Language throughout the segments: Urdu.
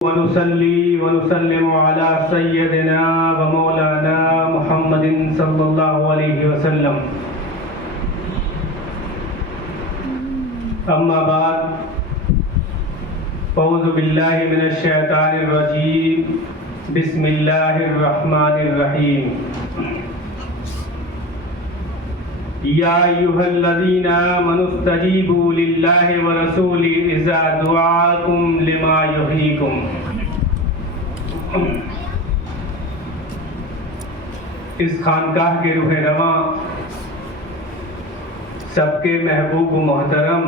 ونصلي ونسلم على سيدنا ومولانا محمد صلى الله عليه وسلم. أما بعد، أعوذ بالله من الشيطان الرجيم. بسم الله الرحمن الرحيم. يا أيها الذين آمنوا استجيبوا لله ورسوله إذا دعاكم لما يحييكم. اس خانقاہ کے روح رواں سب کے محبوب و محترم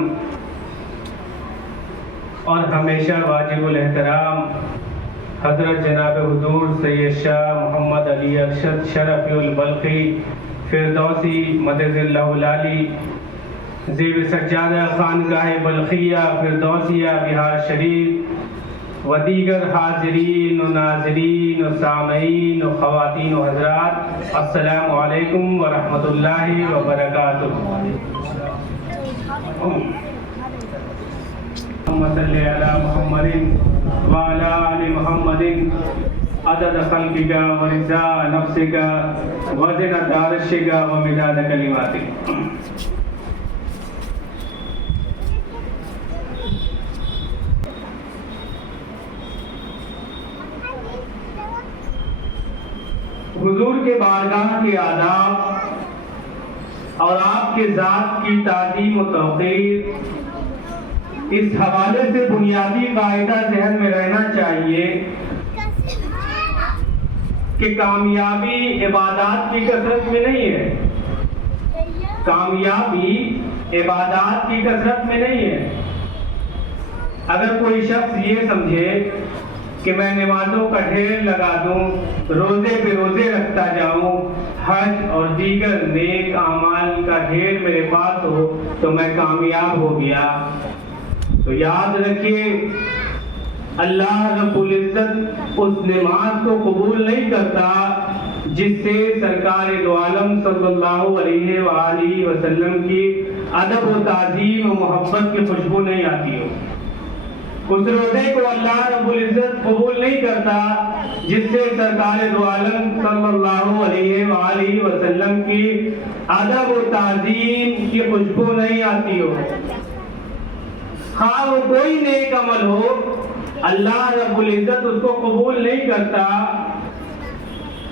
اور ہمیشہ واجب الاحترام حضرت جناب حضور سید شاہ محمد علی ارشد شرف البلخی فردوسی مدد اللہ العالی زیب سجادہ خانقاہ بلخیہ فردوسیہ بہار شریف و دیگر حاضرین و ناظرین و سامعین و خواتین و حضرات، السلام علیکم ورحمۃ اللہ وبرکاتہ. اللہم صلی علی محمد وعلی آل محمد عدد خلقک و رضا نفسک و زنۃ عرشک و مداد کلماتک. حضور کے بارگاہ کے آداب اور آپ کے ذات کی تعظیم و توقیر، اس حوالے سے بنیادی قاعدہ ذہن میں رہنا چاہیے کہ کامیابی عبادات کی کثرت میں نہیں ہے. کامیابی عبادات کی کثرت میں نہیں ہے. اگر کوئی شخص یہ سمجھے کہ میں نمازوں کا ڈھیر لگا دوں، روزے پہ روزے رکھتا جاؤں، حج اور دیگر نیک اعمال کا ڈھیر میرے پاس ہو تو میں کامیاب ہو گیا، تو یاد رکھیے اللہ رب العزت اس نماز کو قبول نہیں کرتا جس سے سرکار دو عالم صلی اللہ علیہ وآلہ وسلم کی ادب و تعظیم و محبت کی خوشبو نہیں آتی ہو. اس روزے کو اللہ رب العزت قبول نہیں کرتا جس سے سرکار دو عالم صلی اللہ علیہ وآلہ وسلم کی ادب و تعظیم کی خوشبو نہیں آتی ہو. خواہ وہ کوئی نیک عمل ہو، اللہ رب العزت اس کو قبول نہیں کرتا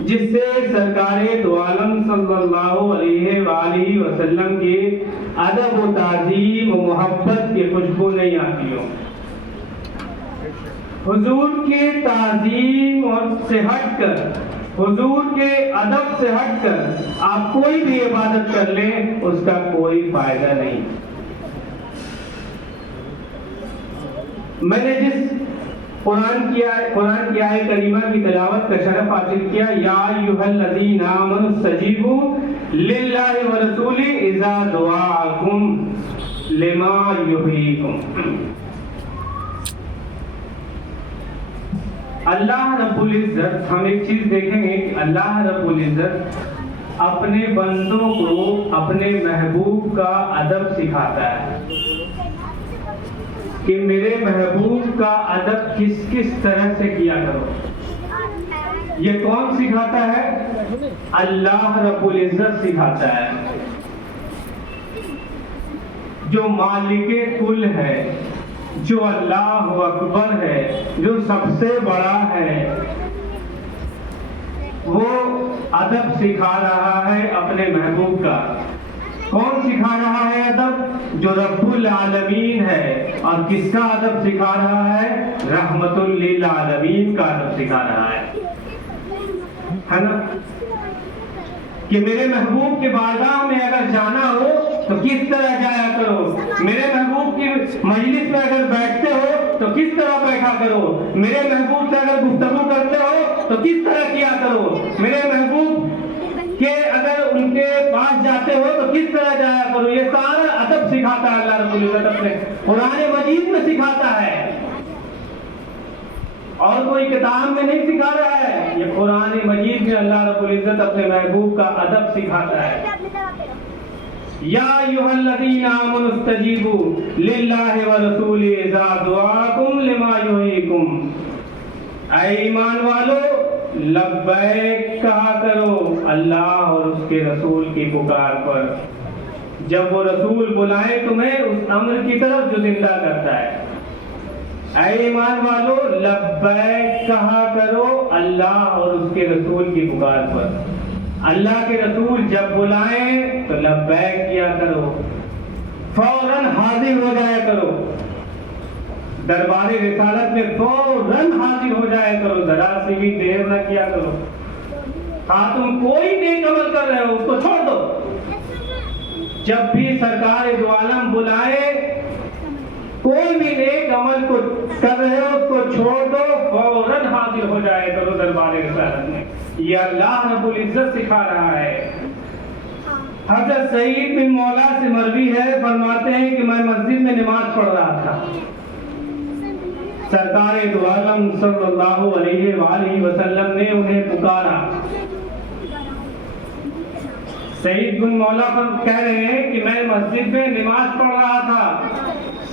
جس سے سرکار دو عالم صلی اللہ علیہ وآلہ وسلم کی ادب و تعظیم و محبت کی خوشبو نہیں آتی ہو. حضور کے تعظیم سے ہٹ کر، حضور کے ادب سے ہٹ کر آپ کوئی بھی عبادت کر لیں، اس کا کوئی فائدہ نہیں. میں نے جس قرآن کی آیت کریمہ کی تلاوت کا شرف حاصل کیا، یا ایھا الذین آمنوا استجیبوا للہ ورسولہ اذا دعاکم لما یحییکم. اللہ رب العزت، ہم ایک چیز دیکھیں گے کہ اللہ رب العزت اپنے بندوں کو اپنے محبوب کا ادب سکھاتا ہے کہ میرے محبوب کا ادب کس طرح سے کیا کرو. یہ کون سکھاتا ہے؟ اللہ رب العزت سکھاتا ہے، جو مالک کل ہے، جو اللہ اکبر ہے، جو سب سے بڑا ہے، وہ ادب سکھا رہا ہے اپنے محبوب کا. کون سکھا رہا ہے ادب؟ جو رب العالمین ہے. اور کس کا ادب سکھا رہا ہے؟ رحمت للعالمین کا ادب سکھا رہا ہے نا؟ کہ میرے محبوب کے بارگاہ میں اگر جانا ہو تو کس طرح جایا کرو، میرے محبوب کی مجلس میں اگر بیٹھتے ہو تو کس طرح بیٹھا کرو، میرے محبوب سے اگر گفتگو کرتے ہو تو کس طرح کیا کرو، میرے محبوب کہ اگر ان کے پاس جاتے ہو تو کس طرح جایا کرو. یہ سارا ادب سکھاتا ہے اللہ رب العزت اپنے قرآن مجید میں سکھاتا ہے، اور کوئی کتاب میں نہیں سکھا رہا ہے. یہ قرآن مجید میں اللہ رب العزت اپنے محبوب کا ادب سکھاتا ہے. یا ایھا الذین آمنوا استجیبوا للہ ورسولہ اذا دعاکم لما یحییکم. اے ایمان والو لبیک کہا کرو اللہ اور اس کے رسول کی پکار پر، جب وہ رسول بلائے تمہیں اس امر کی طرف جو زندہ کرتا ہے۔ اے ایمان والو لبیک کہا کرو اللہ اور اس کے رسول کی پکار پر، اللہ کے رسول جب بلائیں تو لبیک کیا کرو، فوراً حاضر ہو جایا کرو، دربار رسالت میں فوراً حاضر ہو جایا کرو، ذرا سی بھی دیر نہ کیا کرو۔ ہاں تم کوئی نیک عمل کر رہے ہو اس کو چھوڑ دو، جب بھی سرکار دو عالم بلائے کوئی بھی نیک عمل کو کر رہے ہو اس کو چھوڑ دو، فوراً حاضر ہو جایا کرو دربار رسالت میں۔ یہ اللہ رب العزت سکھا رہا ہے۔ حضرت سعید بن مولا سے مروی ہے، فرماتے ہیں کہ میں مسجد میں نماز پڑھ رہا تھا، سرکار دو عالم صلی اللہ علیہ وآلہ وسلم نے انہیں پکارا۔ سعید بن مولا کہہ رہے ہیں کہ میں مسجد میں نماز پڑھ رہا تھا،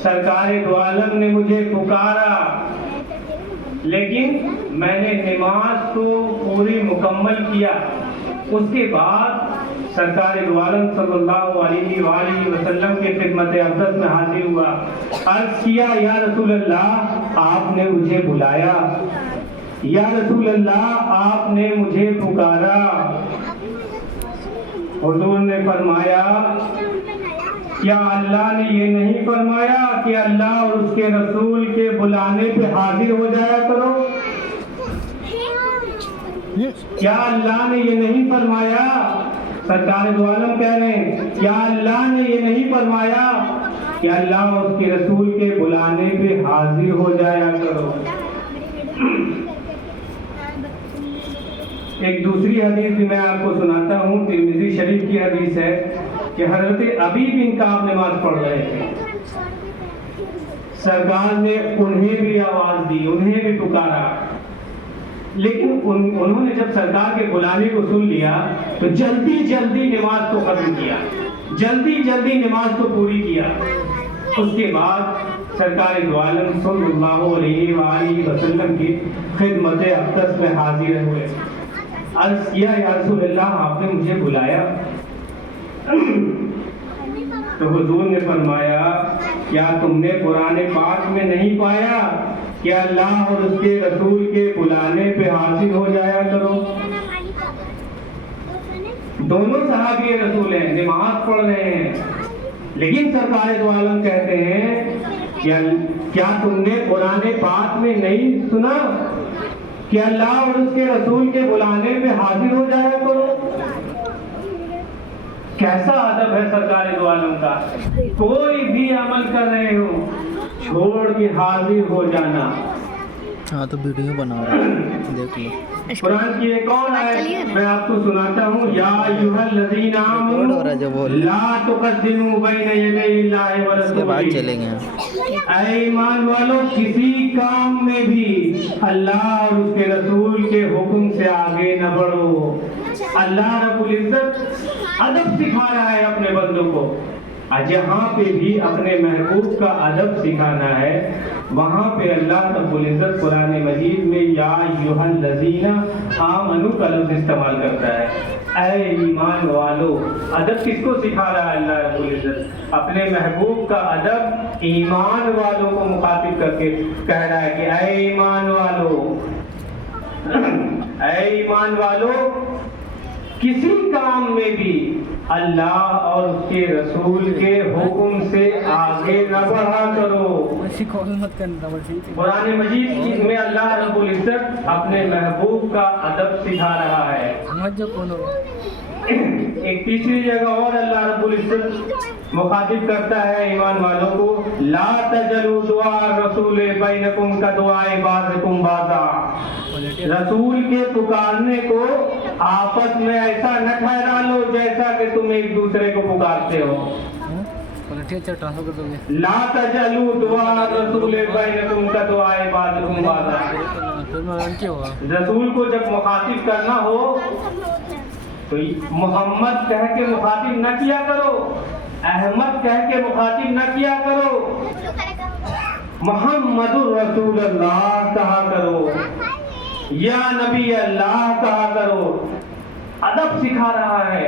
سرکار دو عالم نے مجھے پکارا، لیکن میں نے نماز کو پوری مکمل کیا۔ اس کے بعد سرکار دو عالم صلی اللہ علیہ وآلہ وسلم کے خدمت اقدس میں حاضر ہوا، عرض کیا یا رسول اللہ آپ نے مجھے بلایا، یا رسول اللہ آپ نے مجھے پکارا۔ حضور نے فرمایا کیا اللہ نے یہ نہیں فرمایا کہ اللہ اور اس کے رسول کے بلانے پہ حاضر ہو جایا کرو؟ کیا اللہ نے یہ نہیں فرمایا؟ سرکار دو عالم کہہ رہے ہیں کیا اللہ نے یہ نہیں فرمایا کہ اللہ اور اس کے رسول کے بلانے پہ حاضر ہو جایا کرو؟ ایک دوسری حدیث بھی میں آپ کو سناتا ہوں، ترمذی شریف کی حدیث ہے کہ حضرت ابی بن کعب نماز پڑھ رہے تھے، سرکار نے انہیں بھی آواز دی، انہیں بھی پکارا، لیکن انہوں نے جب سرکار کے بلانے کو سن لیا تو جلدی جلدی نماز کو ختم کیا، جلدی جلدی نماز کو پوری کیا۔ اس کے بعد سرکار دو عالم صلی اللہ علیہ وآلہ وسلم کی خدمت اقدس میں حاضر ہوئے، عرض کیا یا رسول اللہ آپ نے مجھے بلایا؟ تو حضور نے فرمایا کیا تم نے قرآن پاک میں نہیں پایا کہ اللہ اور اس کے رسول کے بلانے پہ حاضر ہو جایا کرو؟ دونوں صحابی رسول ہیں، نماز پڑھ رہے ہیں، لیکن سرکار دو عالم کہتے ہیں کیا تم نے قرآن پاک میں نہیں سنا کہ اللہ اور اس کے رسول کے بلانے پہ حاضر ہو جایا کرو؟ کیسا ادب ہے سرکار دو عالم کا، کوئی بھی عمل کر رہے ہو چھوڑ کے حاضر ہو جانا۔ ہاں تو ویڈیو بنا رہا ہے دیکھ لو۔ قرآن کی ایک اور آیت میں آپ کو سناتا ہوں، یا ایھا الذین آمنوا لا تقدموا بین یدی اللہ ورسولہ، چلیں گے اے ایمان والو کسی کام میں بھی اللہ اور اس کے رسول کے حکم سے آگے نہ بڑھو۔ اللہ رب العزت ادب سکھا رہا ہے اپنے بندوں کو، جہاں پہ بھی اپنے محبوب کا ادب سکھانا ہے وہاں پہ اللہ رب العزت قرآن مجید میں یا ایھا الذین آمنوا کا لفظ استعمال کرتا ہے، اے ایمان والو۔ ادب کس کو سکھا رہا ہے اللہ رب العزت؟ اپنے محبوب کا ادب ایمان والوں کو مخاطب کر کے کہہ رہا ہے کہ اے ایمان والو، اے ایمان والو کسی کام میں بھی اللہ اور اس کے رسول کے حکم سے آگے نہ بڑھا کرو۔ قرآن مجید میں اللہ رب العزت اپنے محبوب کا ادب سکھا رہا ہے۔ ایک تیسری جگہ اور اللہ رب العزت مخاطب کرتا ہے ایمان والوں کو، لا تجلوا دعاء الرسول بینکم کدعاء بعضکم بعضا، رسول کے پکارنے کو آپس میں ایسا نہ ٹھہرا لو جیسا کہ تم ایک دوسرے کو پکارتے ہو۔ لا تجلوا دعاء الرسول بینکم کدعاء بعضکم بعضا، رسول کو جب مخاطب کرنا ہو تو محمد کہہ کے مخاطب نہ کیا کرو، احمد کہہ کے مخاطب نہ کیا کرو، محمد الرسول اللہ کہا کرو۔ یا نبی اللہ کہا کرو، ادب سکھا رہا ہے۔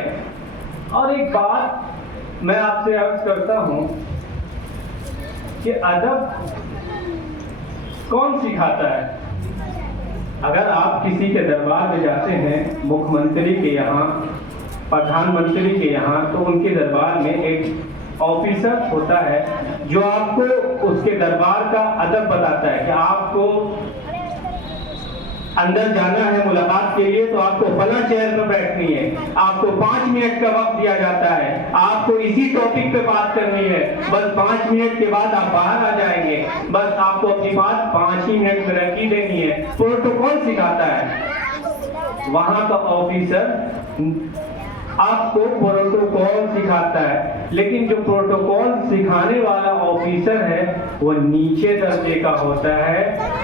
اور ایک بات میں آپ سے عرض کرتا ہوں کہ ادب کون سکھاتا ہے؟ اگر آپ کسی کے دربار میں جاتے ہیں، مکھ منتری کے یہاں، پردھان منتری کے یہاں، تو ان کے دربار میں ایک آفیسر ہوتا ہے جو آپ کو اس کے دربار کا ادب بتاتا ہے کہ آپ کو اندر جانا ہے ملاقات کے لیے تو آپ کو فلاں چیئر پر بیٹھنی ہے، آپ کو 5 منٹ کا وقت دیا جاتا ہے، آپ کو اسی ٹاپک پہ بات کرنی ہے، بس 5 منٹ کے بعد آپ باہر آ جائیں گے، بس آپ کو اپنی بات 5 ہی منٹ میں رکھی دینی ہے۔ پروٹوکول سکھاتا ہے وہاں کا آفیسر، آپ کو پروٹوکول سکھاتا ہے، لیکن جو پروٹوکول سکھانے والا آفیسر ہے وہ نیچے درجے کا ہوتا ہے۔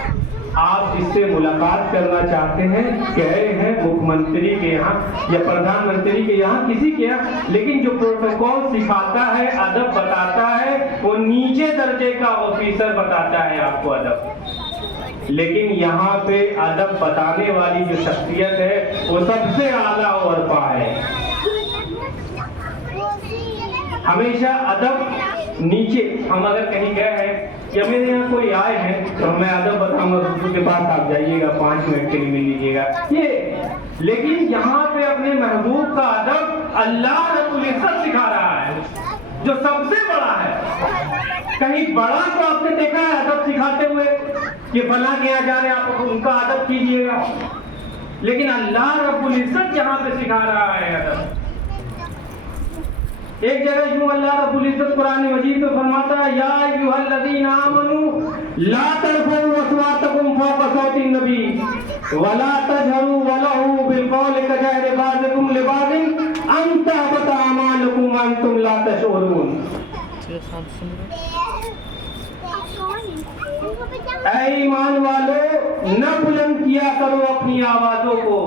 آپ جس سے ملاقات کرنا چاہتے ہیں، گئے ہیں مکھ منتری کے یہاں یا پردھان منتری کے یہاں، کسی کے یہاں، لیکن جو پروٹوکول سکھاتا ہے، ادب بتاتا ہے، وہ نیچے درجے کا آفیسر بتاتا ہے آپ کو ادب۔ لیکن یہاں پہ ادب بتانے والی جو شخصیت ہے وہ سب سے اعلیٰ اور عرفا ہے۔ ہمیشہ ادب نیچے، ہم اگر کہیں گئے ہیں یا میرے یہاں کوئی آئے ہیں تو میں ادب بتاؤں گا، اس کے پاس آپ جائیے گا، 5 منٹ کے لیے مل لیجیے گا یہ، لیکن یہاں پہ اپنے محبوب کا ادب اللہ رب العزت سکھا رہا ہے جو سب سے بڑا ہے۔ کہیں بڑا تو آپ نے دیکھا ہے ادب سکھاتے ہوئے کہ فلاں کے یہاں جا رہے آپ ان کا ادب کیجیے گا، لیکن اللہ رب العزت یہاں پہ سکھا رہا ہے ادب۔ ایک جگہ یوں اللہ رب العزت قرآن مجید میں فرماتا ہے، یا ایھا الذین آمنوا لا ترفعوا اصواتکم فوق صوت النبی ولا تجهروا له بالقول كجهر بعضکم لبعض ان تحبط اعمالکم وانتم لا تشعرون۔ اے ایمان والو، نہ بلند کیا کرو اپنی آوازوں کو۔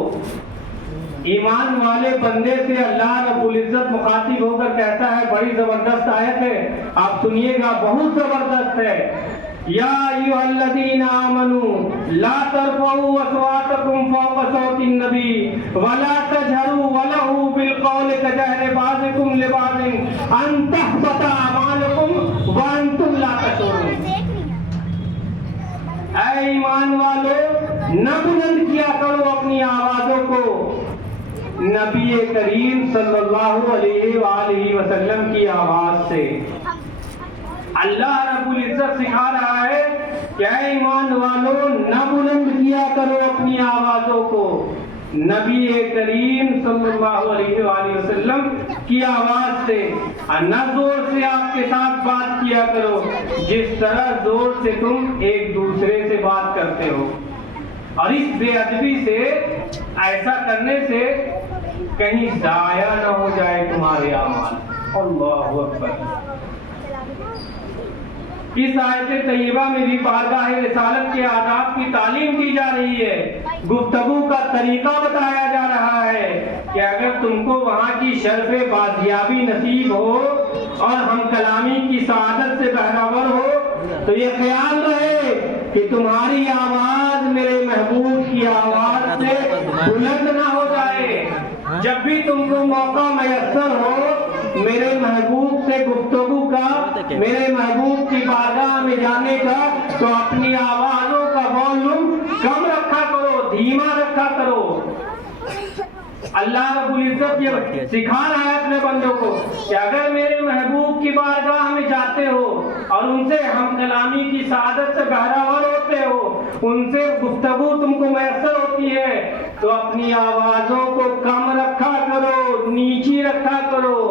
ایمان والے بندے سے اللہ رب العزت مخاطب ہو کر کہتا ہے، بڑی زبردست آیت ہے، آپ سنیے گا، بہت زبردست ہے۔ یا ایھا الذین آمنوا لا ترفعوا اصواتکم فوق صوت النبی ولا تجهروا له بالقول كجهر بعضکم لبعض ان تحبط اعمالکم وانتم لا تشعرون۔ اے ایمان والو، نہ بلند کیا کرو اپنی آوازوں کو نبی کریم صلی اللہ علیہ وآلہ وسلم کی آواز سے۔ اللہ رب العزت سکھا رہا ہے کہ اے ایمان والو، نہ بلند کیا کرو اپنی آوازوں کو نبی کریم صلی اللہ علیہ وآلہ وسلم کی آواز سے، نہ زور سے آپ کے ساتھ بات کیا کرو جس طرح زور سے تم ایک دوسرے سے بات کرتے ہو۔ اور اس بے ادبی سے، ایسا کرنے سے کہیں ضائع نہ ہو جائے تمہارے اعمال۔ اللہ اکبر۔ اس آیت طیبہ میں بھی بارگاہ رسالت کے آداب کی تعلیم دی جا رہی ہے، گفتگو کا طریقہ بتایا جا رہا ہے کہ اگر تم کو وہاں کی شرف بازیابی نصیب ہو اور ہم کلامی کی سعادت سے بہرور ہو تو یہ خیال رہے کہ تمہاری آواز میرے محبوب کی آواز سے بلند نہ ہو جائے۔ جب بھی تم کو موقع میسر ہو میرے محبوب سے گفتگو کا، میرے محبوب کی بارگاہ میں جانے کا، تو اپنی آوازوں کا والیوم کم رکھا کرو، دھیما رکھا کرو۔ اللہ رب العزت یہ سکھا رہا ہے اپنے بندوں کو کہ اگر میرے محبوب کی بارگاہ میں جاتے ہو اور ان سے ہم کلامی کی سعادت سے بہرور ہوتے ہو، ان سے گفتگو تم کو میسر ہوتی ہے، تو اپنی آوازوں کو کم رکھا کرو، نیچی رکھا کرو،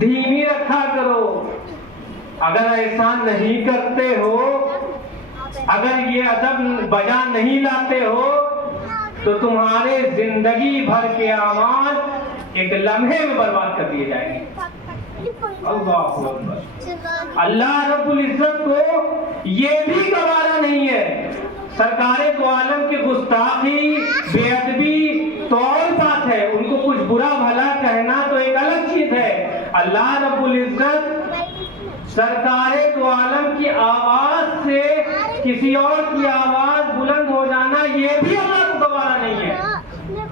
دھیمی رکھا کرو۔ اگر ایسا نہیں کرتے ہو، اگر یہ ادب بجا نہیں لاتے ہو تو تمہارے زندگی بھر کے اعمال ایک لمحے میں برباد کر دیے جائیں گے۔ اللہ اکبر۔ اللہ رب العزت کو یہ بھی گوارا نہیں ہے۔ سرکار دو عالم کی گستاخی، بے ادبی تو اور بات ہے، ان کو کچھ برا بھلا کہنا تو ایک الگ چیز ہے۔ اللہ رب العزت سرکار دو عالم کی آواز سے کسی اور کی آواز بلند ہو جانا، یہ بھی اللہ کو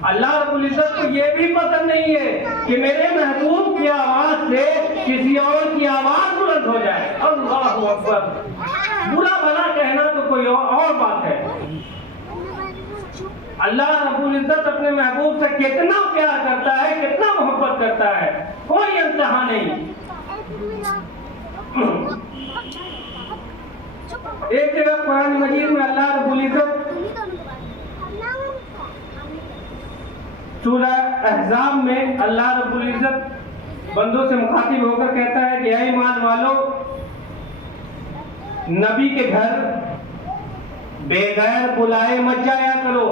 اللہ رب العزت کو یہ بھی پسند نہیں ہے کہ میرے محبوب کی آواز سے کسی اور کی آواز بلند ہو جائے. اللہ اکبر. برا بھلا کہنا تو کوئی اور بات ہے. اللہ رب العزت اپنے محبوب سے کتنا پیار کرتا ہے, کتنا محبت کرتا ہے, کوئی انتہا نہیں. ایک جگہ قرآن مجید میں اللہ رب العزت سورہ احزاب میں اللہ رب العزت بندوں سے مخاطب ہو کر کہتا ہے کہ اے ایمان والو, نبی کے گھر بغیر بلائے مت جایا کرو.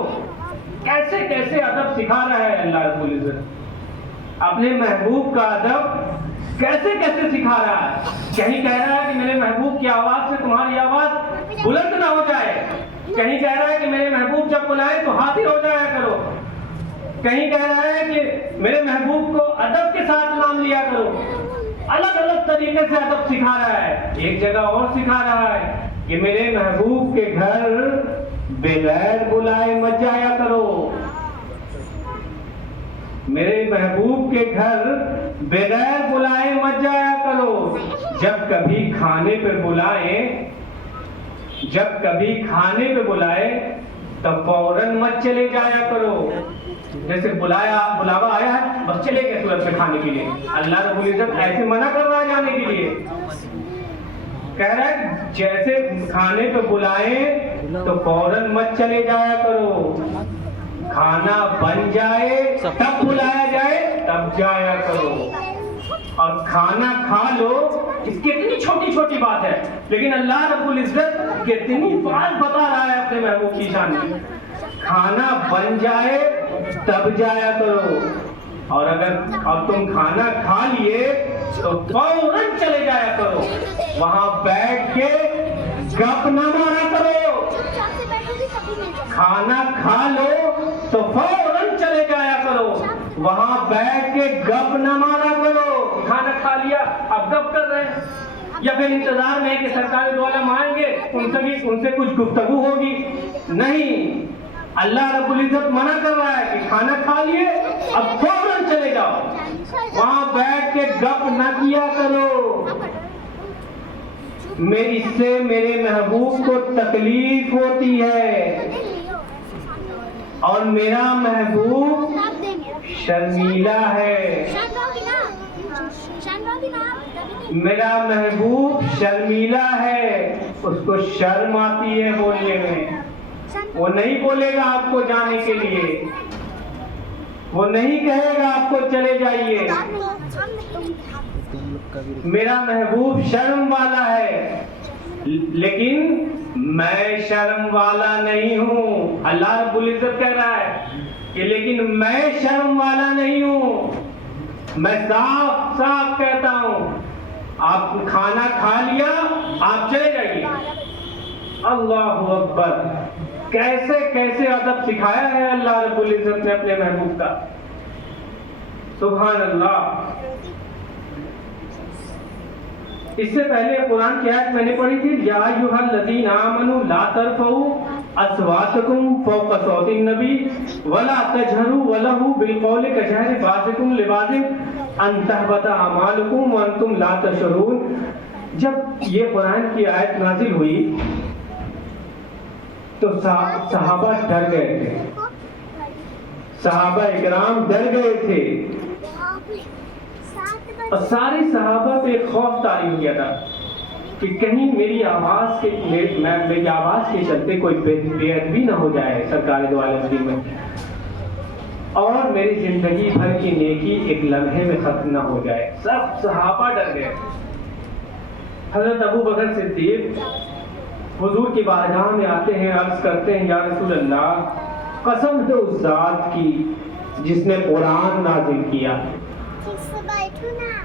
کیسے کیسے ادب سکھا رہا ہے اللہ رب العزت, اپنے محبوب کا ادب کیسے کیسے سکھا رہا ہے. کہیں کہہ رہا ہے کہ میرے محبوب کی آواز سے تمہاری آواز بلند نہ ہو جائے, کہیں کہہ رہا ہے کہ میرے محبوب جب بلائے تو حاضر ہو جایا کرو, کہیں کہہ رہا ہے کہ میرے محبوب کو ادب کے ساتھ نام لیا کرو. الگ الگ طریقے سے ادب سکھا رہا ہے. ایک جگہ اور سکھا رہا ہے کہ میرے محبوب کے گھر بغیر بلائے مت جایا کرو. میرے محبوب کے گھر بغیر بلائے مت جایا کرو. جب کبھی کھانے پہ بلائیں, جب کبھی کھانے پہ بلائے تو فوراً مت چلے جایا کرو. جیسے بلاوا آیا ہے بس چلے گئے سورج پہ کھانے کے لیے. اللہ رب العزت ایسے منع کر رہا ہے جانے کے لیے. کہہ رہا ہے جیسے کھانے پہ بلائیں تو فوراً مت چلے جایا کرو. کھانا بن جائے تب بلایا جائے تب جایا کرو. اور کھانا کھا لو, کتنی چھوٹی چھوٹی بات ہے, لیکن اللہ رب العزت کتنی بات بتا رہا ہے اپنے محبوب کی شان میں. کھانا بن جائے تب جایا کرو, اور اگر اب تم کھانا کھا لیے تو فوراً چلے جایا کرو. وہاں بیٹھ کے گپ نہ مارا کرو. کھانا کھا لو تو فوراً چلے جایا کرو. وہاں بیٹھ کے گپ نہ مارا کرو. کھانا کھا لیا اب گپ کر رہے ہیں, یا پھر انتظار میں کہ سرکاری دو عالم آئیں گے ان سے کچھ گفتگو ہوگی. نہیں, اللہ رب العزت منع کر رہا ہے کہ کھانا کھا لیے اب فوراً چلے جاؤ. وہاں بیٹھ کے گپ نہ کیا کرو. اس سے میرے محبوب کو تکلیف ہوتی ہے, اور میرا محبوب شرمیلا ہے. میرا محبوب شرمیلا ہے, اس کو شرم آتی ہے بولنے میں. وہ نہیں بولے گا آپ کو جانے کے لیے, وہ نہیں کہے گا آپ کو چلے جائیے. میرا محبوب شرم والا ہے, لیکن میں شرم والا نہیں ہوں. اللہ رب العزت کہہ رہا ہے کہ لیکن میں شرم والا نہیں ہوں. میں صاف صاف کہتا ہوں, آپ کھانا کھا لیا آپ چلے جائیے. اللہ اکبر. کیسے کیسے ادب سکھایا ہے اللہ رب العزت نے اپنے محبوب کا. سبحان اللہ. اس سے پہلے قرآن کی آیت میں نے پڑھی تھی, یا ایھا الذین آمنوا لا ترفعوا اصواتکم فوق صوت النبی ولا تجہروا لہ بالقول کجہر بعضکم لبعض ان تحبط اعمالکم وانتم لا تشعرون. جب یہ قرآن کی آیت نازل ہوئی تو صحابہ ڈر گئے تھے, صحابہ اکرام ڈر گئے تھے, اور سارے صحابہ پہ خوف طاری ہو گیا تھا کہ کہیں میری آواز کے چلتے کوئی بے ادبی نہ ہو جائے سرکار دو عالم میں, اور میری زندگی بھر کی نیکی ایک لمحے میں ختم نہ ہو جائے. سب صحابہ ڈر گئے. حضرت ابو بکر صدیق حضور کی بارگاہ میں آتے ہیں, عرض کرتے ہیں, یا رسول اللہ, قسم ہے اس ذات کی جس نے قرآن نازل کیا.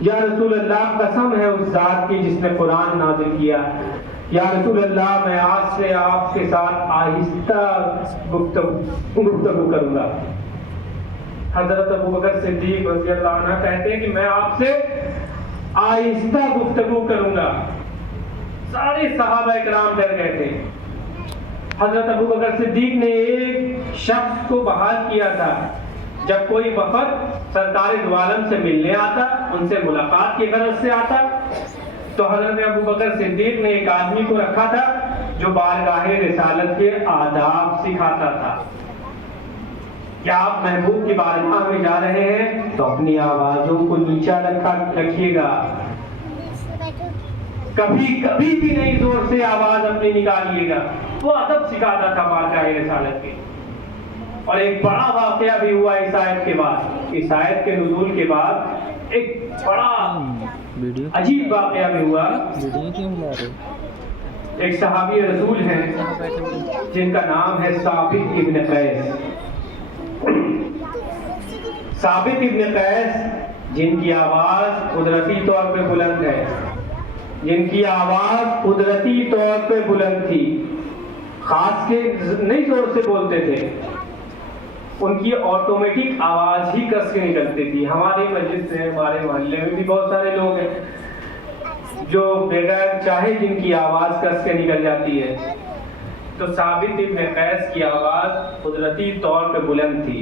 یا رسول اللہ, قسم ہے اس ذات کی جس نے قرآن نازل کیا. یا رسول اللہ, میں آج سے آپ کے ساتھ آہستہ گفتگو کروں گا. حضرت ابو بکر صدیق رضی اللہ عنہ کہتے ہیں کہ میں آپ سے آہستہ گفتگو کروں گا. سارے صحابہ اکرام ڈر گئے تھے. حضرت ابو بکر صدیق نے ایک شخص کو بحال کیا تھا جب کوئی وفد سرکار دو عالم سے ملنے آتا، ان سے ملاقات کی غرض سے آتا، تو حضرت ابوبکر صدیق نے ایک آدمی کو رکھا تھا جو بارگاہ رسالت کے آداب سکھاتا تھا۔ کیا آپ محبوب کی بارگاہ میں جا رہے ہیں تو اپنی آوازوں کو نیچا رکھیے گا، کبھی بھی نہیں زور سے آواز اپنی نکالیے گا۔ وہ ادب سکھاتا تھا بارگاہ رسالت کے۔ اور ایک بڑا واقعہ بھی ہوا اس آیت کے بعد، اس آیت کے نزول کے بعد ایک بڑا عجیب واقعہ بھی ہوا۔ ایک صحابی رسول ہیں جن کا نام ہے ثابت ابن قیس۔ ثابت ابن قیس جن کی آواز قدرتی طور پہ بلند ہے، جن کی آواز قدرتی طور پہ بلند تھی، خاص کے نہیں زور سے بولتے تھے، ان کی آٹومیٹک آواز ہی کس کے نکلتی تھی۔ ہماری مجلس میں، ہمارے محلے میں بھی بہت سارے لوگ ہیں جو بغیر چاہے جن کی آواز کس کے نکل جاتی ہے۔ تو ثابت ابن قیس کی آواز قدرتی طور پہ بلند تھی،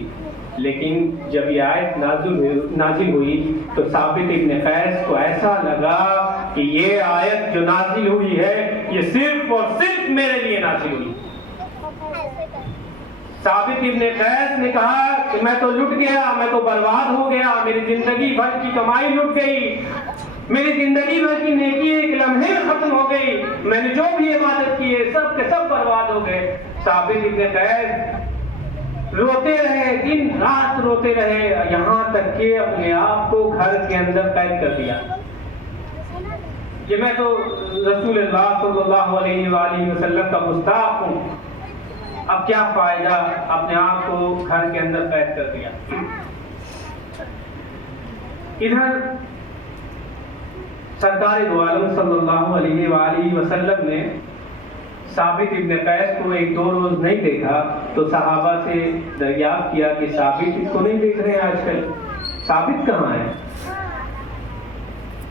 لیکن جب یہ آیت نازل ہوئی تو ثابت ابن قیس کو ایسا لگا کہ یہ آیت جو نازل ہوئی ہے یہ صرف اور صرف میرے لیے نازل ہوئی۔ ثابت ابن قیس نے کہا کہ میں تو لٹ گیا، میں تو برباد ہو گیا، میری زندگی بھر کی کمائی لٹ گئی، میری زندگی بھر کی نیکی ایک لمحے ختم ہو گئی، میں نے جو بھی عبادت کی ہے سب کے سب برباد ہو گئے۔ ثابت ابن قیس روتے رہے، دن رات روتے رہے، یہاں تک کہ اپنے آپ کو گھر کے اندر قید کر دیا کہ میں تو رسول اللہ صلی اللہ علیہ وآلہ وسلم کا گستاخ ہوں، اب کیا فائدہ، اپنے آپ کو گھر کے اندر قید کر دیا۔ ادھر سرکار دو عالم صلی اللہ علیہ وآلہ وسلم نے ثابت ابن قیس کو ایک دو روز نہیں دیکھا تو صحابہ سے دریافت کیا کہ ثابت اس کو نہیں دیکھ رہے آج کل، ثابت کہاں ہے؟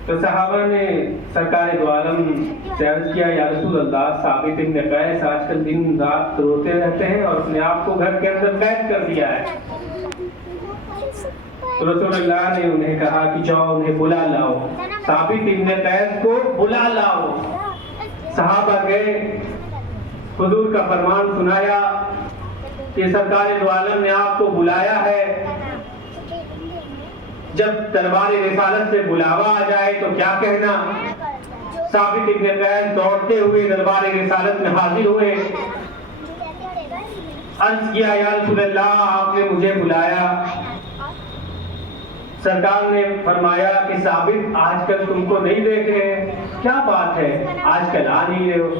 تو صحابہ نے سرکار دو عالم سے عرض کیا یا رسول اللہ، ثابت ابن قیس آج کل دن رات روتے رہتے ہیں اور اپنے آپ کو گھر کے اندر قید کر دیا ہے۔ تو رسول اللہ نے انہیں کہا کہ جاؤ انہیں بلا لاؤ، ثابت ابن قیس کو بلا لاؤ۔ صحابہ گئے، حضور کا فرمان سنایا کہ سرکار دو عالم نے آپ کو بلایا ہے، جب دربار رسالت سے بلاوا آ جائے تو کیا کہنا؟ ثابت ابن قیس دوڑتے ہوئے دربار رسالت میں حاضر ہوئے، عرض کیا یا رسول اللہ آپ نے مجھے بلایا۔ سرکار نے فرمایا کہ ثابت آج کل تم کو نہیں دیکھ رہے، کیا بات ہے آج کل آ نہیں رہے ہو؟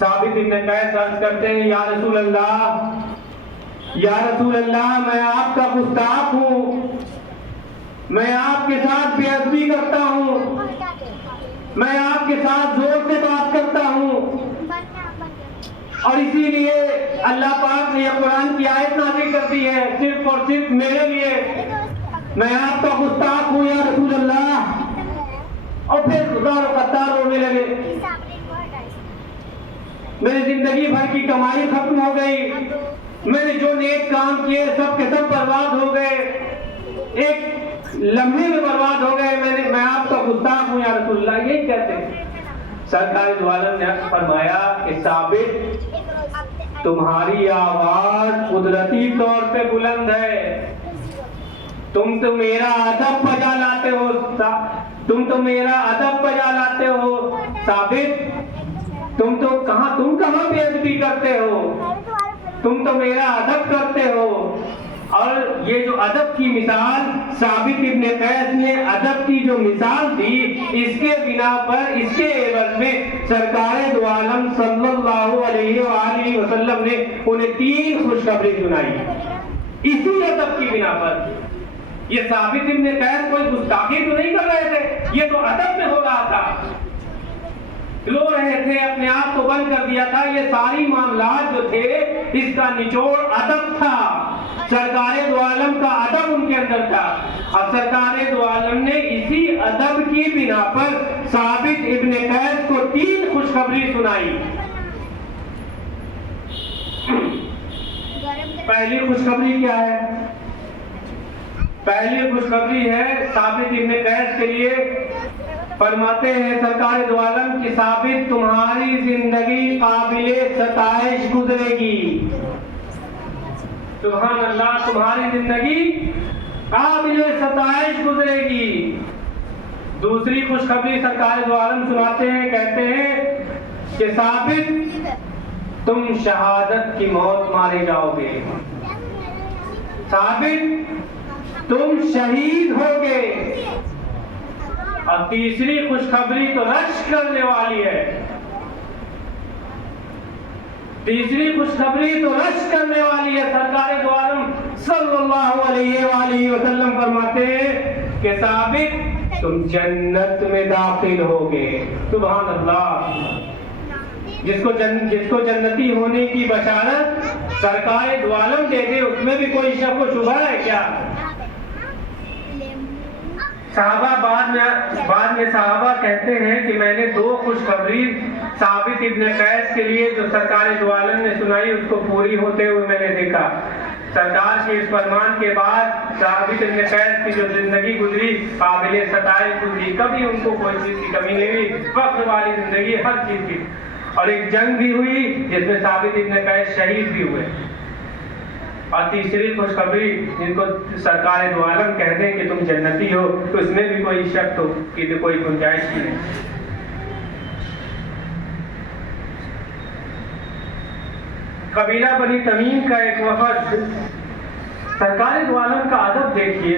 ثابت ابن قیس عرض کرتے ہیں یا رسول اللہ، یا رسول اللہ میں آپ کا گستاخ ہوں، میں آپ کے ساتھ بے ادبی کرتا ہوں، میں آپ کے ساتھ زور سے بات کرتا ہوں، اور اسی لیے اللہ پاک نے یہ قرآن کی آیت نازل کر دی ہے صرف اور صرف میرے لیے، میں آپ کا گستاخ ہوں یا رسول اللہ۔ اور پھر غار و قطار رونے لگے، میری زندگی بھر کی کمائی ختم ہو گئی، میں نے جو نیک کام کیے سب کے سب برباد ہو گئے، ایک لمحے میں برباد ہو گئے، میں آپ کا گستاخ ہوں یا رسول اللہ، یہی کہتے ہیں۔ سرکار دو عالم نے فرمایا کہ ثابت تمہاری آواز قدرتی طور پہ بلند ہے، تم تو میرا ادب بجا لاتے ہو، تم تو میرا ادب بجا لاتے ہو ثابت، تم کہاں بے ادبی کرتے ہو، تم تو میرا ادب کرتے ہو۔ اور یہ جو ادب کی مثال ثابت ابن قیس نے ادب کی جو مثال دی، اس کے بنا پر اس کے عوض میں سرکار دو عالم صلی اللہ علیہ وآلہ وسلم نے انہیں 3 خوشخبری سنائی اسی ادب کی بنا پر۔ یہ ثابت ابن قیس کوئی گستاخی تو نہیں کر رہے تھے، یہ تو ادب میں ہو رہا تھا، رو رہے تھے، اپنے آپ کو بند کر دیا تھا۔ یہ ساری معاملات جو تھے اس کا نچوڑ ادب تھا، سرکار دو عالم کا ادب ان کے اندر تھا۔ اب سرکار دو عالم نے اسی ادب کی بنا پر ثابت ابن قیس کو 3 خوشخبری سنائی۔ پہلی خوشخبری کیا ہے؟ پہلی خوشخبری ہے ثابت ابن قیس کے لیے، فرماتے ہیں سرکار دو عالم کہ ثابت تمہاری زندگی قابل ستائش گزرے گی۔ سبحان اللہ، تمہاری زندگی قابل ستائش گزرے گی۔ دوسری خوشخبری سرکار دو عالم سناتے ہیں، کہتے ہیں کہ ثابت تم شہادت کی موت مارے جاؤ گے، ثابت تم شہید ہوگے۔ اور تیسری خوشخبری تو رشک کرنے والی ہے، تیسری خوشخبری تو رشک کرنے والی ہے۔ سرکار دو عالم صلی اللہ علیہ وآلہ وسلم فرماتے ہیں کہ ثابت تم جنت میں داخل ہوگے۔ سبحان اللہ، جس کو جنتی ہونے کی بشارت سرکار دو عالم دے دے، اس میں بھی کوئی شک و شبہ ہے کیا؟ صحابہ بعد میں صحابہ کہتے ہیں کہ میں نے دو خوشخبری ثابت ابن قیس کے لیے جو سرکار دو عالم نے سنائی اس کو پوری ہوتے ہوئے میں نے دیکھا۔ سرکار کے اس فرمان کے بعد ثابت ابن قیس کی جو زندگی گزری قابل ستائش گزری، کبھی ان کو کوئی چیز کی کمی نہیں ہوئی، فخر والی زندگی ہر چیز کی۔ اور ایک جنگ بھی ہوئی جس میں ثابت ابن قیس شہید بھی ہوئے۔ اور تیسری خوشخبری جن کو سرکار دو عالم کہتے ہیں کہ تم جنتی ہو، تو اس میں بھی کوئی شک تو کی کوئی گنجائش ہی نہیں۔ قبیلہ بنی تمیم کا ایک وفد، سرکار دو عالم کا ادب دیکھیے،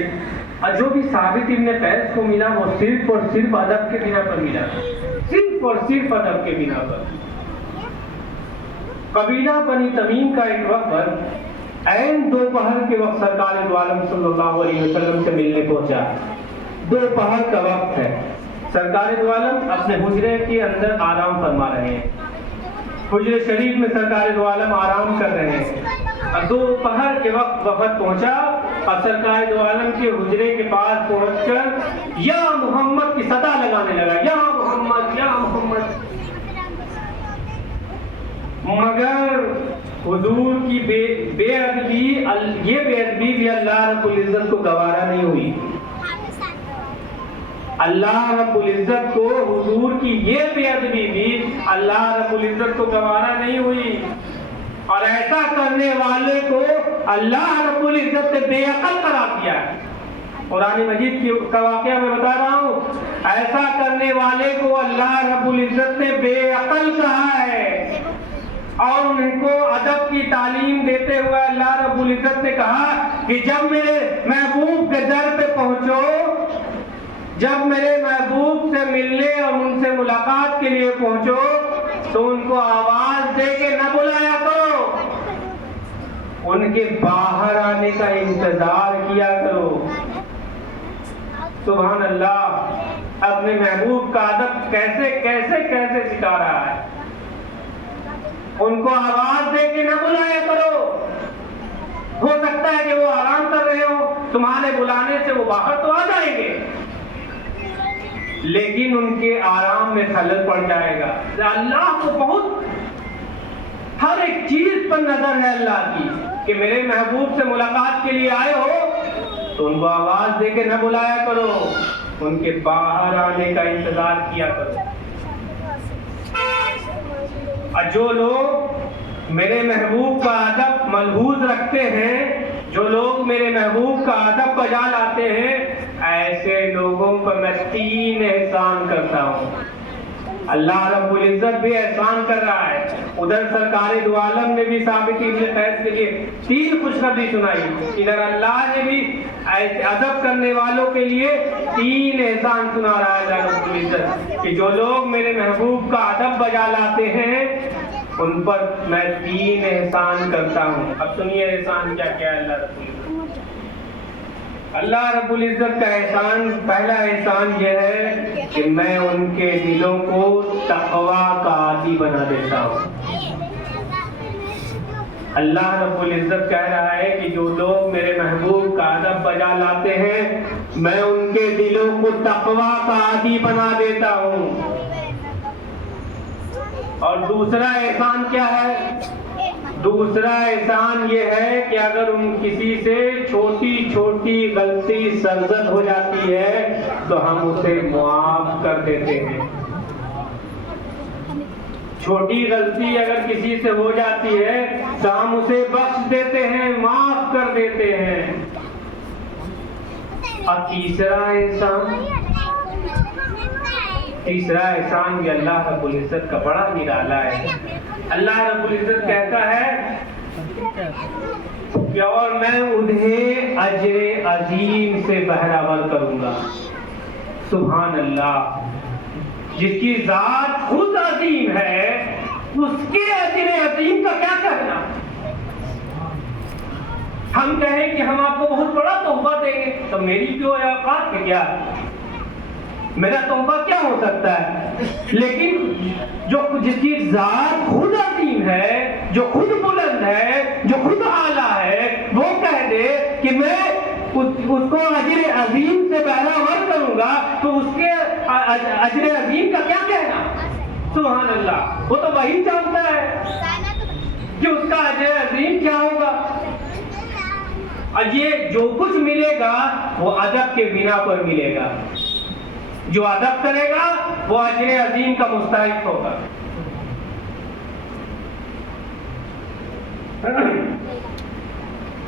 اور جو بھی ثابت ابن قیس کو ملا وہ صرف اور صرف ادب کے بنا پر ملا، صرف اور صرف ادب کے بنا پر۔ قبیلہ بنی تمیم کا ایک وفد عین دوپہر کے وقت سرکار دو عالم صلی اللہ علیہ وسلم سے ملنے پہنچا۔ دوپہر کا وقت ہے، سرکار دو عالم اپنے حجرے کے اندر آرام فرما رہے ہیں، حجرے شریف میں سرکار دو عالم آرام کر رہے ہیں۔ دوپہر کے وقت وفد پہنچا اور سرکار دو عالم کے حجرے کے پاس پہنچ کر یا محمد کی صدا لگانے لگا، یا محمد یا محمد۔ مگر حضور کی بے ادبی، یہ بے ادبی بھی اللہ رب العزت کو گوارا نہیں ہوئی۔ اللہ رب العزت کو حضور کی یہ بے ادبی بھی اللہ رب العزت کو گوارا نہیں ہوئی، اور ایسا کرنے والے کو اللہ رب العزت نے بے عقل قرار دیا ہے۔ قرآن مجید کا واقعہ میں بتا رہا ہوں، ایسا کرنے والے کو اللہ رب العزت نے بے عقل کہا ہے، اور ان کو ادب کی تعلیم دیتے ہوئے اللہ رب العزت نے کہا کہ جب میرے محبوب کے در پہ پہنچو، جب میرے محبوب سے ملنے اور ان سے ملاقات کے لیے پہنچو تو ان کو آواز دے کے نہ بلایا کرو، ان کے باہر آنے کا انتظار کیا کرو۔ سبحان اللہ، اپنے محبوب کا ادب کیسے کیسے کیسے سکھا رہا ہے۔ ان کو آواز دے کے نہ بلایا کرو، ہو سکتا ہے کہ وہ آرام کر رہے ہو، تمہارے بلانے سے وہ باہر تو آ جائیں گے، لیکن ان کے آرام میں خلل پڑ جائے گا۔ اللہ کو بہت ہر ایک چیز پر نظر ہے اللہ کی، کہ میرے محبوب سے ملاقات کے لیے آئے ہو تو ان کو آواز دے کے نہ بلایا کرو، ان کے باہر آنے کا انتظار کیا کرو۔ اور جو لوگ میرے محبوب کا ادب ملحوظ رکھتے ہیں، جو لوگ میرے محبوب کا ادب بجا لاتے ہیں، ایسے لوگوں پر میں 3 احسان کرتا ہوں۔ اللہ رب العزت بھی احسان کر رہا ہے، ادھر سرکار دو عالم نے بھی ثابت ابن قیس کے لیے 3 خوشخبری سنائی، ادھر اللہ نے بھی ادب کرنے والوں کے لیے 3 احسان سنا رہا ہے اللہ رب العزت، کہ جو لوگ میرے محبوب کا ادب بجا لاتے ہیں ان پر میں 3 احسان کرتا ہوں۔ اب سنیے احسان کیا کیا ہے اللہ رب العزت کا احسان۔ پہلا احسان یہ ہے کہ میں ان کے دلوں کو تقویٰ کا عادی بنا دیتا ہوں۔ اللہ رب العزت کہہ رہا ہے کہ جو لوگ میرے محبوب کا ادب بجا لاتے ہیں میں ان کے دلوں کو تقویٰ کا عادی بنا دیتا ہوں۔ اور دوسرا احسان کیا ہے؟ دوسرا احسان یہ ہے کہ اگر ان کسی سے چھوٹی چھوٹی غلطی سرزد ہو جاتی ہے تو ہم اسے معاف کر دیتے ہیں. چھوٹی غلطی اگر کسی سے ہو جاتی ہے تو ہم اسے بخش دیتے ہیں, معاف کر دیتے ہیں. اور تیسرا احسان بھی اللہ رب العزت کا بڑا نرالا ہے. اللہ رب العزت کہتا ہے کہ اور میں انہیں اجر عظیم سے بہرہور کروں گا. سبحان اللہ, جس کی ذات خود عظیم ہے اس کے اجر عظیم کا کیا کہنا. ہم کہیں کہ ہم آپ کو بہت بڑا تحفہ دیں گے تو میری کیوں اوقات ہے, کیا میرا تحفہ کیا ہو سکتا ہے. لیکن جس کی ذات خود عظیم ہے, جو خود بلند ہے, جو خود اعلیٰ ہے, وہ کہہ دے کہ میں اس کو اجر عظیم سے بہرہور کروں گا تو اس کے اجر عظیم کا کیا کہنا. سبحان اللہ, وہ تو وہی جانتا ہے کہ اس کا اجر عظیم کیا ہوگا. اور یہ جو کچھ ملے گا وہ ادب کے بنا پر ملے گا. جو ادب کرے گا وہ اجر عظیم کا مستحق ہوگا.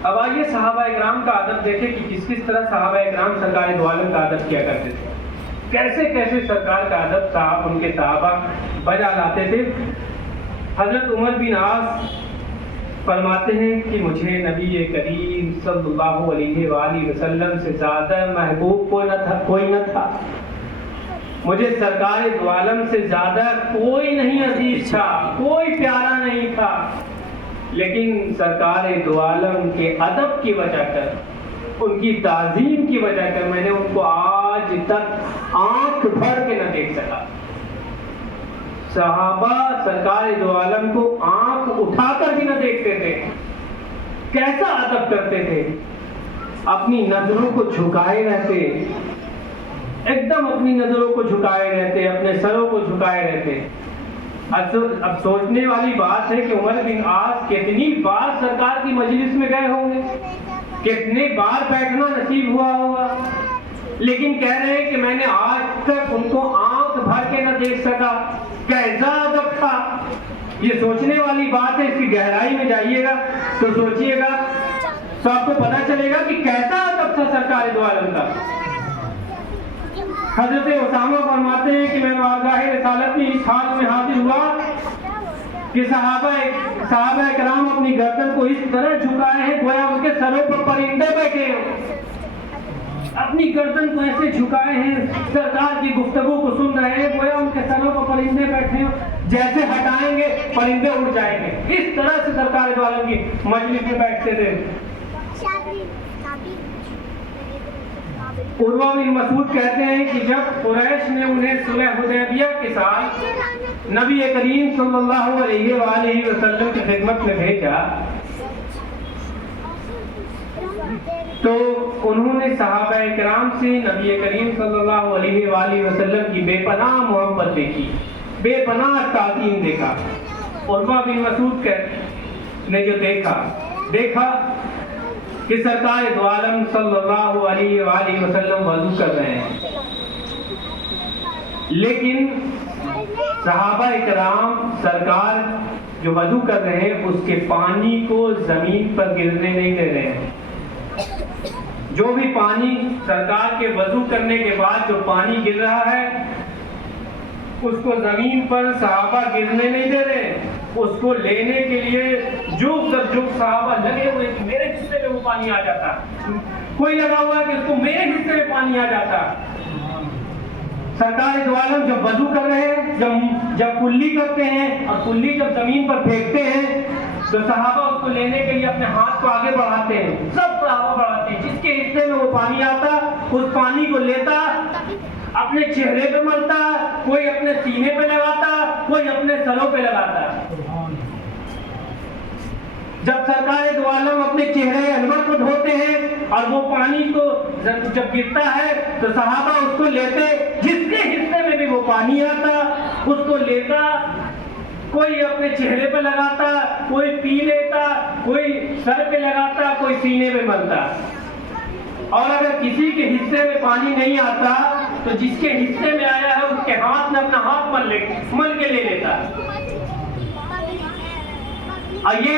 اب آئیے صحابہ اکرام کا ادب دیکھیں کہ کس طرح صحابہ اکرام سرکار دو عالم کا ادب کیا کرتے تھے. کیسے کیسے سرکار کا ادب ان کے صحابہ بجا لاتے تھے. حضرت عمر بن عاص فرماتے ہیں کہ مجھے نبی کریم صلی اللہ علیہ وآلہ وسلم سے زیادہ محبوب کوئی نہ تھا. مجھے سرکار دو عالم سے زیادہ کوئی نہیں عزیز تھا, کوئی پیارا نہیں تھا. لیکن سرکار دو عالم کے ادب کی وجہ کر, ان کی تعظیم کی وجہ کر میں نے ان کو آج تک آنکھ بھر کے نہ دیکھ سکا. صحابہ سرکار دو عالم کو آنکھ اٹھا کر بھی نہ دیکھتے تھے. کیسا ادب کرتے تھے, اپنی نظروں کو جھکائے رہتے, ایک دم اپنی نظروں کو جھکائے رہتے, اپنے سروں کو جھکائے رہتے. اب سوچنے والی بات ہے کہ عمر بن عاص کتنی بار سرکار کی مجلس میں گئے ہوں گے, کتنے بار بیٹھنا نصیب ہوا ہوگا, لیکن کہہ رہے ہیں کہ میں نے آج تک ان کو آنکھ بھر کے نہ دیکھ سکا. کیسا ادب تھا, یہ سوچنے والی بات ہے. اس کی گہرائی میں جائیے گا تو سوچئے گا تو آپ کو پتا چلے گا کہ کیسا ادب تھا سرکار دو عالم کا. حضرت اسامہ فرماتے ہیں کہ میں بارگاہ رسالت میں اس حال میں حاضر ہوا کہ صحابہ کرام اپنی گردن کو اس طرح جھکائے ہیں گویا ان کے سروں پر پرندے بیٹھے ہیں. اپنی گردن کو ایسے جھکائے ہیں, سرکار کی گفتگو کو سن رہے ہیں گویا ان کے سروں پر پرندے بیٹھے ہیں, جیسے ہٹائیں گے پرندے اڑ جائیں گے. اس طرح سے سرکار دو عالم کی مجلس میں بیٹھتے تھے. عروہ بن مسعود کہتے ہیں کہ جب قریش نے انہیں صلح حدیبیہ کے ساتھ نبی کریم صلی اللہ علیہ وآلہ وسلم کی خدمت میں بھیجا تو انہوں نے صحابہ کرام سے نبی کریم صلی اللہ علیہ وآلہ وسلم کی بے پناہ محبت دیکھی, بے پناہ تعظیم دیکھا. عروہ بن مسعود نے جو دیکھا کہ سرکار دو عالم صلی اللہ علیہ وآلہ وسلم وضو کر رہے ہیں, لیکن صحابہ کرام سرکار جو وضو کر رہے ہیں اس کے پانی کو زمین پر گرنے نہیں دے رہے ہیں. جو بھی پانی سرکار کے وضو کرنے کے بعد جو پانی گر رہا ہے اس کو زمین پر صحابہ گرنے نہیں دے رہے. اس کو لینے کے لیے جھک صحابہ لگے ہوئے کہ میرے حصے میں وہ پانی آ جاتا, کوئی لگا ہوا ہے کہ اس کو میرے حصے میں پانی آ جاتا. سرکار دو عالم جب وضو کر رہے ہیں, جب کلی کرتے ہیں اور کلی جب زمین پر پھینکتے ہیں تو صحابہ اس کو لینے کے لیے اپنے ہاتھ کو آگے بڑھاتے ہیں. سب صحابہ بڑھاتے ہیں, جس کے حصے میں وہ پانی آتا اس پانی کو لیتا, اپنے چہرے پہ ملتا, کوئی اپنے سینے پہ لگاتا, کوئی اپنے سروں پہ لگاتا. جب سرکار دو عالم اپنے چہرے انور کو دھوتے ہیں اور وہ پانی کو جب گرتا ہے تو صحابہ اس کو لیتے, جس کے حصے میں بھی وہ پانی آتا اس کو لیتا, کوئی اپنے چہرے پہ لگاتا، کوئی پی لیتا، کوئی سر پہ لگاتا، کوئی سینے پہ ملتا. اور اگر کسی کے حصے میں پانی نہیں آتا تو جس کے حصے میں آیا ہے اس کے ہاتھ میں اپنا ہاتھ مل کے لے لیتا. اور یہ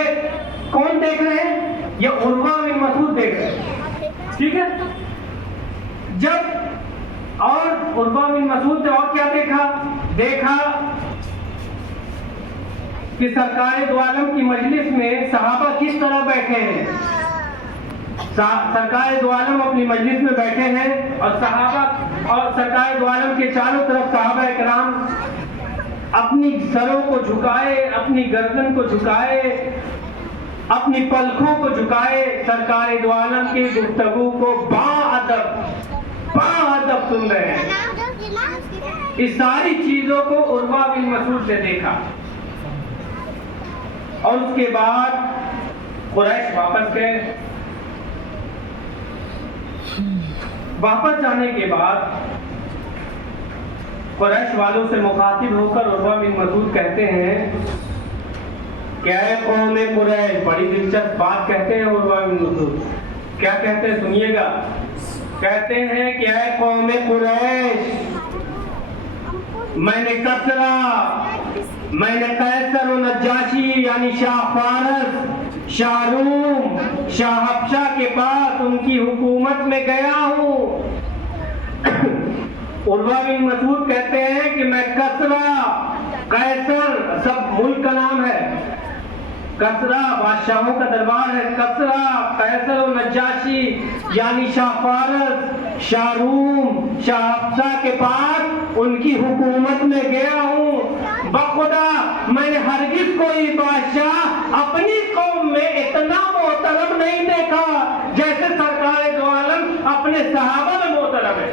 کون دیکھ رہے ہیں؟ یہ عروہ بن مسعود دیکھ رہے ہیں. ٹھیک ہے. جب اور عروہ بن مسعود نے اور کیا دیکھا کہ سرکار دو عالم کی مجلس میں صحابہ کس طرح بیٹھے ہیں. سرکار دو عالم اپنی مجلس میں بیٹھے ہیں اور صحابہ اور سرکار دو عالم کے چاروں طرف صحابہ کرام اپنی سروں کو جھکائے، اپنی گردن کو جھکائے، اپنی پلکوں کو جھکائے سرکار دو عالم کی گفتگو کو باادب سن رہے ہیں. اس ساری چیزوں کو عروہ بن مسعود نے دیکھا. اور اس کے بعد قریش واپس گئے. واپس جانے کے بعد قریش والوں سے مخاطب ہو کر عروہ بن مسعود کہتے ہیں کہ اے قوم قریش، بڑی دلچسپ بات کہتے ہیں عروہ بن مسعود. کیا کہتے ہیں سنیے گا. کہتے ہیں کہ اے قوم قریش، میں نے کسرا، میں نے قیصر و نجاشی یعنی شاہ فارس، شاہ روم، شاہ حبشہ کے پاس ان کی حکومت میں گیا ہوں. عروہ بن مسعود کہتے ہیں کہ میں کسرا، قیصر سب ملک کا نام ہے، کسرا بادشاہوں کا دربار ہے، کسرا، قیصر و نجاشی یعنی شاہ فارس، شاہ روم، شاہ حبشہ کے پاس ان کی حکومت میں گیا ہوں. بخدا میں نے ہرگز کوئی بادشاہ اپنی قوم میں اتنا محترم نہیں دیکھا جیسے سرکار دو عالم اپنے صحابہ میں محترم ہے.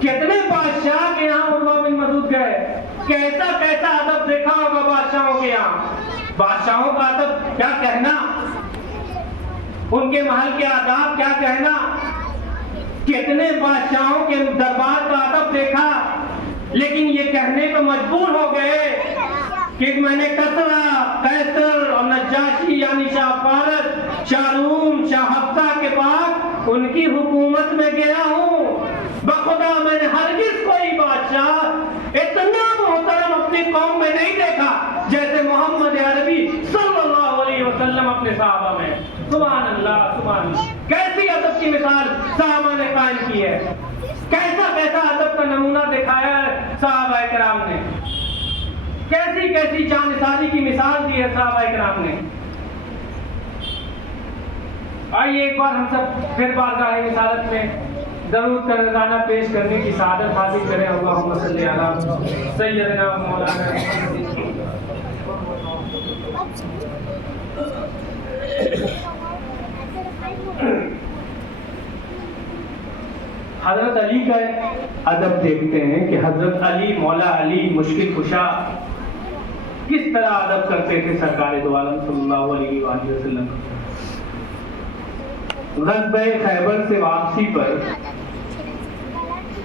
کتنے بادشاہ کے یہاں عروہ بن مسعود گئے، کیسا ادب دیکھا ہوگا بادشاہوں کے یہاں. بادشاہوں کا ادب کیا کہنا، ان کے محل کے آداب کیا کہنا. کتنے بادشاہوں کے دربار کا ادب دیکھا، لیکن یہ کہنے پہ مجبور ہو گئے کہ میں نے کسرا، قیصر اور نجاشی یعنی شاہ فارس، شاہ روم، شاہ حبشہ کے پاس ان کی حکومت میں گیا ہوں. بخدا میں نے ہرگز کوئی بادشاہ اتنا محترم اپنی قوم میں نہیں دیکھا جیسے محمد عربی صلی اللہ علیہ وسلم اپنے صحابہ میں. سبحان اللہ، سبحان اللہ. کیسی ادب کی مثال صحابہ نے قائم کی ہے، کیسا ادب کا نمونہ دکھایا ہے صحابہ کرام نے، کیسی جانثاری کی مثال دی ہے صحابہ کرام نے. آئیے ایک بار ہم سب پھر بارگاہ رسالت میں درود کا نذرانہ پیش کرنے کی سعادت حاصل کریں. اللہم صلی علی سیدنا و مولانا حضرت علی کا ادب دیکھتے ہیں کہ حضرت علی، مولا علی مشکل کشا کس طرح ادب کرتے تھے سرکار دو عالم صلی اللہ علیہ وآلہ وسلم. غزوہ خیبر سے واپسی پر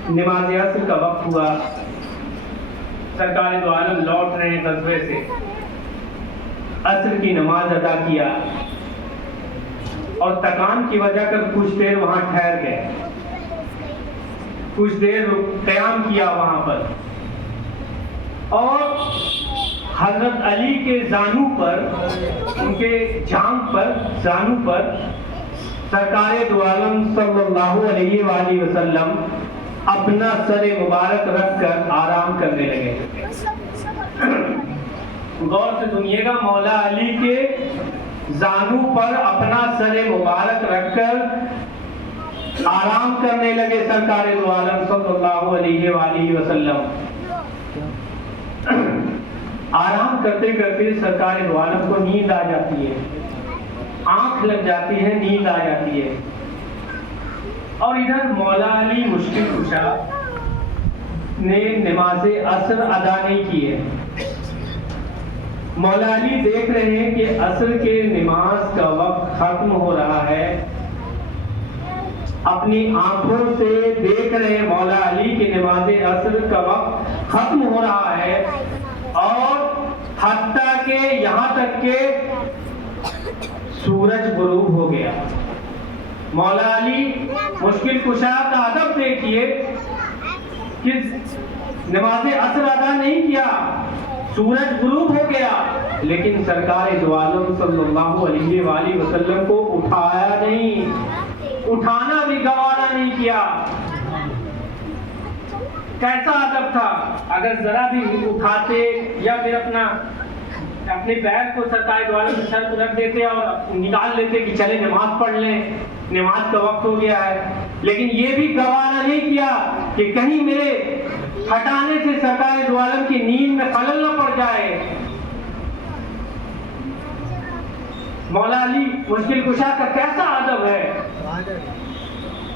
نماز عصر کا وقت ہوا. سرکار دو عالم لوٹ رہے ہیں غزوے سے. عصر کی نماز ادا کیا اور تکان کی وجہ کر کچھ دیر وہاں ٹھہر گئے، کچھ دیر قیام کیا وہاں پر. اور حضرت علی کے زانو پر، ان کے جانب پر، زانو پر سرکار دو عالم صلی اللہ علیہ وآلہ وسلم اپنا سر مبارک رکھ کر آرام کرنے لگے. غور سے سنیے گا، مولا علی کے زانو پر اپنا سر مبارک رکھ کر آرام کرنے لگے سرکار دو عالم صلی اللہ علیہ وآلہ وسلم. آرام کرتے کرتے سرکار دو عالم کو نیند آ جاتی ہے، آنکھ لگ جاتی ہے، نیند آ جاتی ہے. اور ادھر مولا علی مشکل کشا نے نماز عصر ادا نہیں کی ہے. مولا علی دیکھ رہے ہیں کہ عصر کے نماز کا وقت ختم ہو رہا ہے. اپنی آنکھوں سے دیکھ رہے ہیں مولا علی کہ نماز عصر کا وقت ختم ہو رہا ہے اور حتیٰ کہ یہاں تک کہ سورج غروب ہو گیا. مولا علی مشکل کشا کا ادب دیکھیے کہ نماز عصر ادا نہیں کیا, سورج غروب ہو گیا, لیکن سرکار دو عالم صلی اللہ علیہ وآلہ وسلم کو اٹھایا نہیں, اٹھانا بھی گوارا نہیں کیا. کیسا ادب تھا, اگر ذرا بھی اٹھاتے یا پھر اپنے پیر کو سرکار دو عالم کے سر پر رکھ دیتے اور نکال لیتے کہ چلے نماز پڑھ لیں, نماز کا وقت ہو گیا ہے. لیکن یہ بھی گوارا نہیں کیا کہ کہیں میرے ہٹانے سے سرکار دو عالم کی نیند میں خلل نہ پڑ جائے. مولا علی مشکل کشا کا کیسا ادب ہے.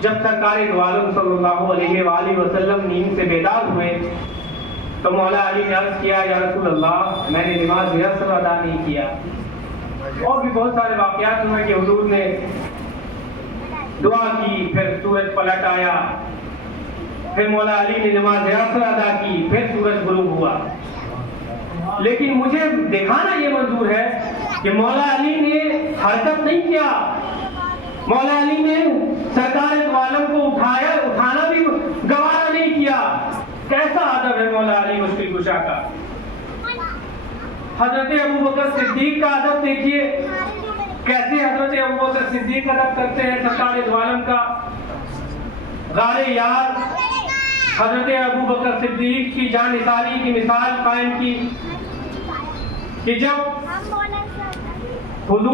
جب سرکار دو عالم صلی اللہ علیہ وآلہ وسلم نیند سے بیدار ہوئے تو مولا علی نے عرض کیا, یا رسول اللہ میں نے نماز عصر ادا نہیں کیا. اور بھی بہت سارے واقعات ہوئے کہ حضور نے دعا کی, پھر سورج پلٹ آیا, پھر مولا علی نے نماز عصر ادا کی, پھر سورج غروب ہوا. لیکن مجھے دکھانا یہ منظور ہے کہ مولا علی نے حرکت نہیں کیا, مولا علی نے سرکار دو عالم کو اٹھانا بھی گوارا نہیں کیا. کیسا ادب ہے مولا علی مشکل کشا کا. حضرت ابوبکر صدیق کا ادب دیکھیے, کیسے حضرت ابوبکر صدیق ادب کرتے ہیں سرکار دو عالم کا. غار یار حضرت ابوبکر صدیق کی جان نثاری کی مثال قائم کی کہ جب حضور